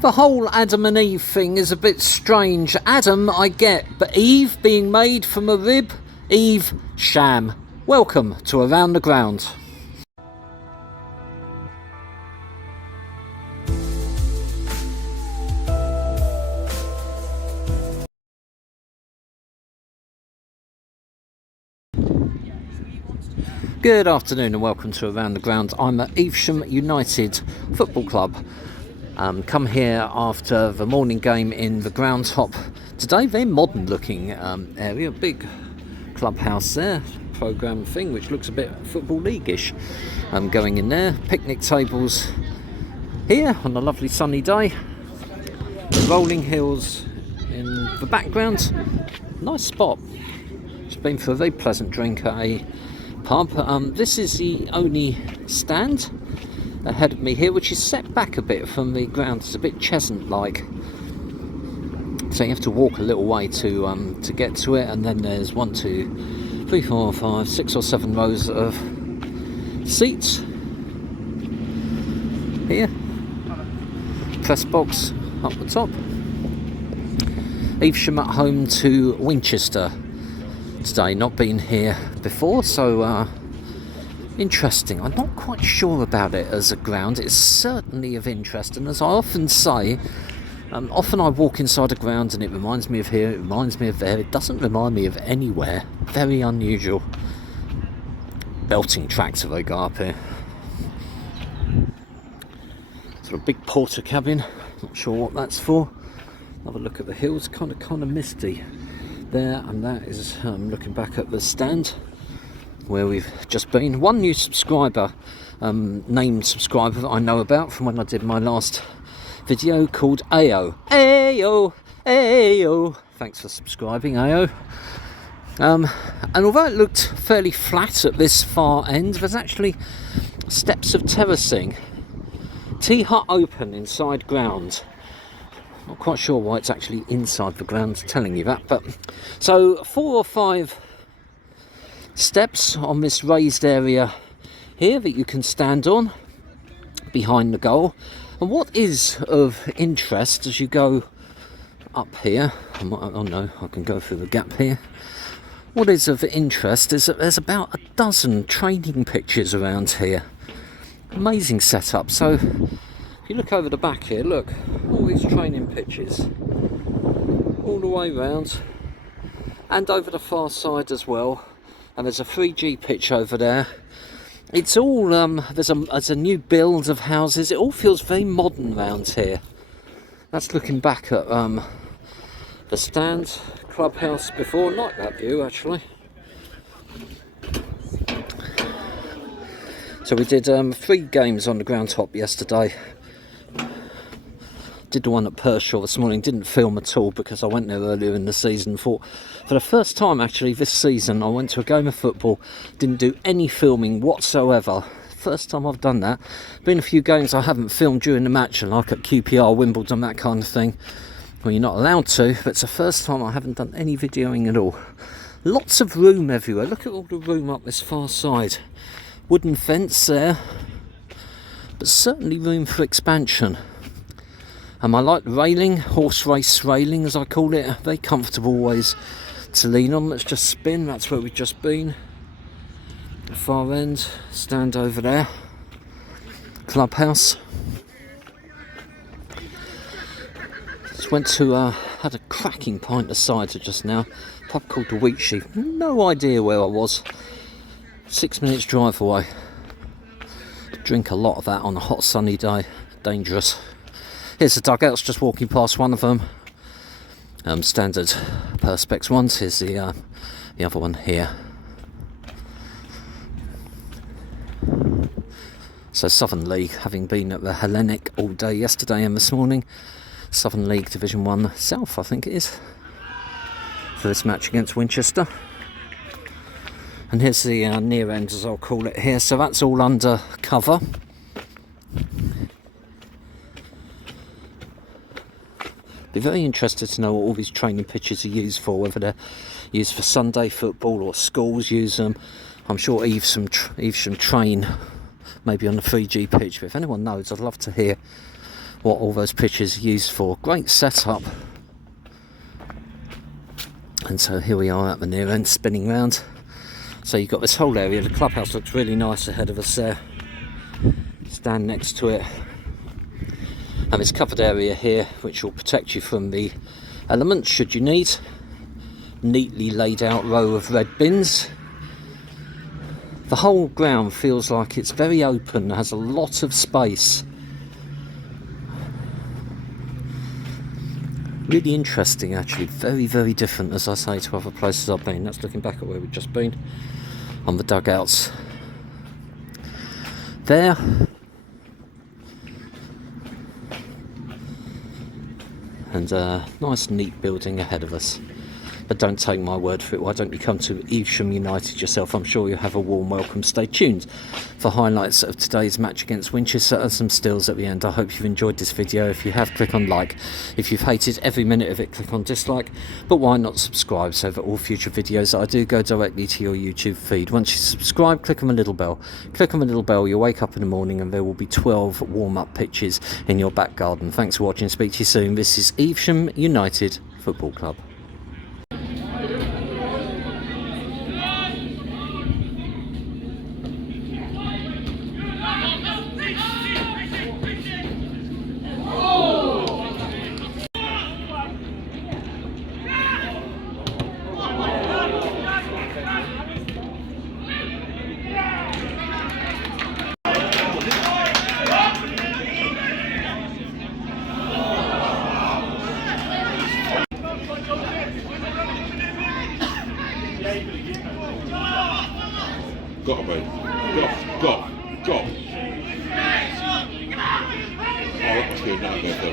The whole Adam and Eve thing is a bit strange. Adam, I get, but Eve being made from a rib? Eve, sham. Welcome to Around the Ground. Good afternoon and welcome to Around the Ground. I'm at Evesham United Football Club. Come here after the morning game in the ground top. Today, very modern looking area, big clubhouse there, programme thing which looks a bit Football League-ish. Going in there, picnic tables here on a lovely sunny day. The rolling hills in the background. Nice spot. Just been for a very pleasant drink at a pub. This is the only stand ahead of me here, which is set back a bit from the ground. It's a bit Cheshunt-like, so you have to walk a little way to get to it. And then there's 1, 2, 3, 4, 5, 6 or 7 rows of seats here. Press box up the top. Evesham at home to Winchester today. Not been here before, so interesting. I'm not quite sure about it as a ground. It's certainly of interest, and as I often say, often I walk inside a ground and it reminds me of here, it reminds me of there, it doesn't remind me of anywhere. Very unusual. Belting tractor they go up here. Sort of big porter cabin, not sure what that's for. Have a look at the hills, kind of misty there, and that is looking back at the stand where we've just been. One new subscriber, named subscriber that I know about from when I did my last video, called Ayo. Ayo, Ayo. Thanks for subscribing, Ayo. And although it looked fairly flat at this far end, there's actually steps of terracing. Tea hut open inside ground. Not quite sure why it's actually inside the ground telling you that, but so 4 or 5 steps on this raised area here that you can stand on behind the goal. And what is of interest as you go up here, oh no, I can go through the gap here. What is of interest is that there's about a dozen training pitches around here. Amazing setup. So if you look over the back here, look, all these training pitches all the way round and over the far side as well. And there's a 3G pitch over there. It's all there's a new build of houses. It all feels very modern round here. That's looking back at the stand, clubhouse before. Like that view actually. So we did 3 games on the ground top yesterday. Did the one at Pershaw this morning, didn't film at all because I went there earlier in the season. Thought for the first time actually this season I went to a game of football, didn't do any filming whatsoever. First time I've done that. Been a few games I haven't filmed during the match, like at QPR, Wimbledon, that kind of thing. Well, you're not allowed to, but it's the first time I haven't done any videoing at all. Lots of room everywhere. Look at all the room up this far side. Wooden fence there, but certainly room for expansion. I like the railing, horse race railing as I call it. Very comfortable ways to lean on. Let's just spin, that's where we've just been. The far end, stand over there. Clubhouse. Just went to, had a cracking pint of cider just now. Pub called the Wheat Sheaf. No idea where I was. 6 minutes drive away. Drink a lot of that on a hot sunny day. Dangerous. Here's the dugouts, just walking past one of them. Standard Perspex ones. Here's the other one here. So Southern League, having been at the Hellenic all day yesterday and this morning. Southern League Division 1 South, I think it is, for this match against Winchester. And here's the near end, as I'll call it here. So that's all under cover. Be very interested to know what all these training pitches are used for, whether they're used for Sunday football or schools use them. I'm sure Evesham train maybe on the 3G pitch, but if anyone knows, I'd love to hear what all those pitches are used for. Great setup. And so here we are at the near end, spinning round. So you've got this whole area. The clubhouse looks really nice ahead of us there. Stand next to it. And this covered area here, which will protect you from the elements should you need. Neatly laid out row of red bins. The whole ground feels like it's very open, has a lot of space. Really interesting actually, very, very different, as I say, to other places I've been. That's looking back at where we've just been, on the dugouts. There. And a nice neat building ahead of us. But don't take my word for it. Why don't you come to Evesham United yourself? I'm sure you'll have a warm welcome. Stay tuned for highlights of today's match against Winchester and some stills at the end. I hope you've enjoyed this video. If you have, click on like. If you've hated every minute of it, click on dislike. But why not subscribe so that all future videos that I do go directly to your YouTube feed. Once you subscribe, click on the little bell. Click on the little bell, you'll wake up in the morning and there will be 12 warm-up pitches in your back garden. Thanks for watching. Speak to you soon. This is Evesham United Football Club. Got him, mate. Got. Oh, that must be a nightmare.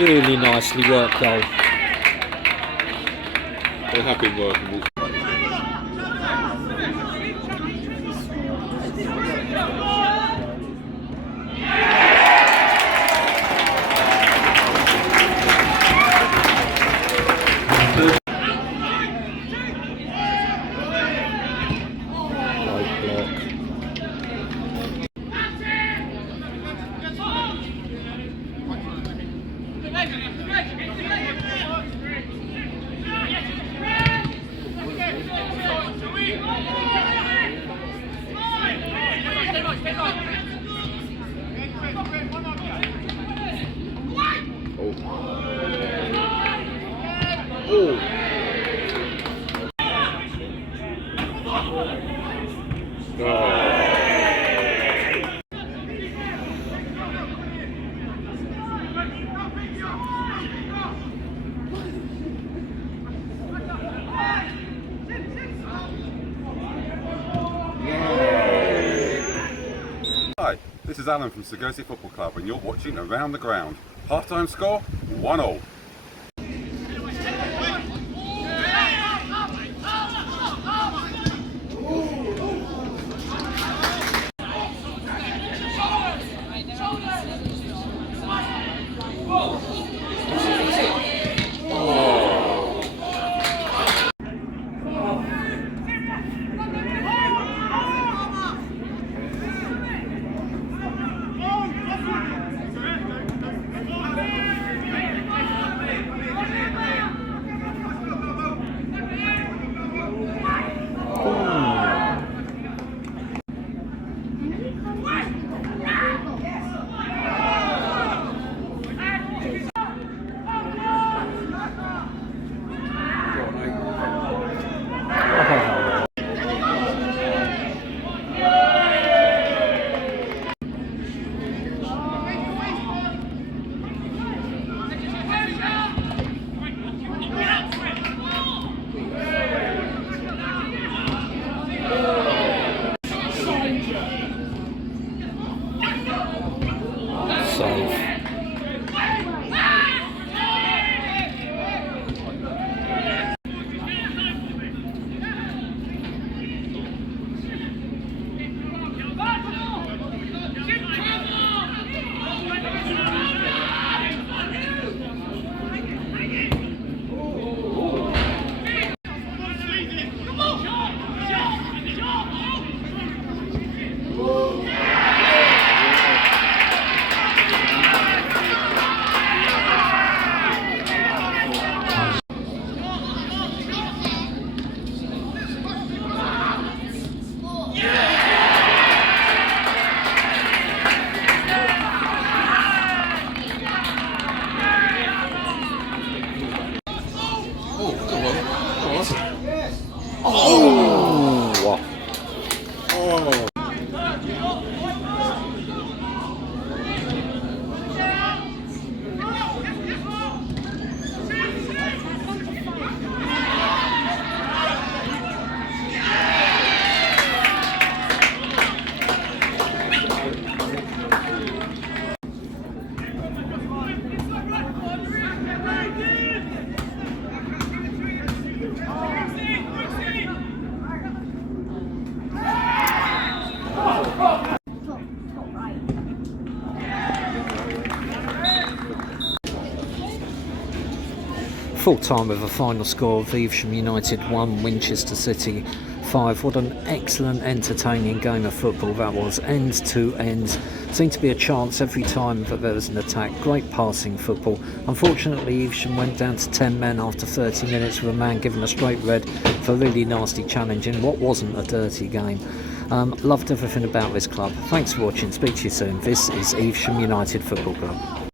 Really nicely worked goal. They have been working. Hi, this is Alan from Segosi Football Club and you're watching Around the Ground. Half-time score, 1-1. Full time with a final score of Evesham United 1, Winchester City 5. What an excellent, entertaining game of football that was, end to end. Seemed to be a chance every time that there was an attack. Great passing football. Unfortunately, Evesham went down to 10 men after 30 minutes with a man given a straight red for a really nasty challenge in what wasn't a dirty game. Loved everything about this club. Thanks for watching. Speak to you soon. This is Evesham United Football Club.